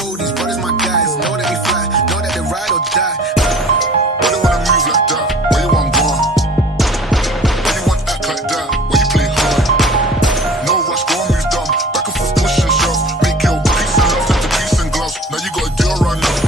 fool, these brothers my guys. Know that we fly, know that they ride or die. Why you wanna move like that? Where you want gone? Why you want act like that? Why you play hard? No rush, go and move dumb. Back and forth, push and shove. Make your peace and love into peace and gloves. Now you gotta do it right now.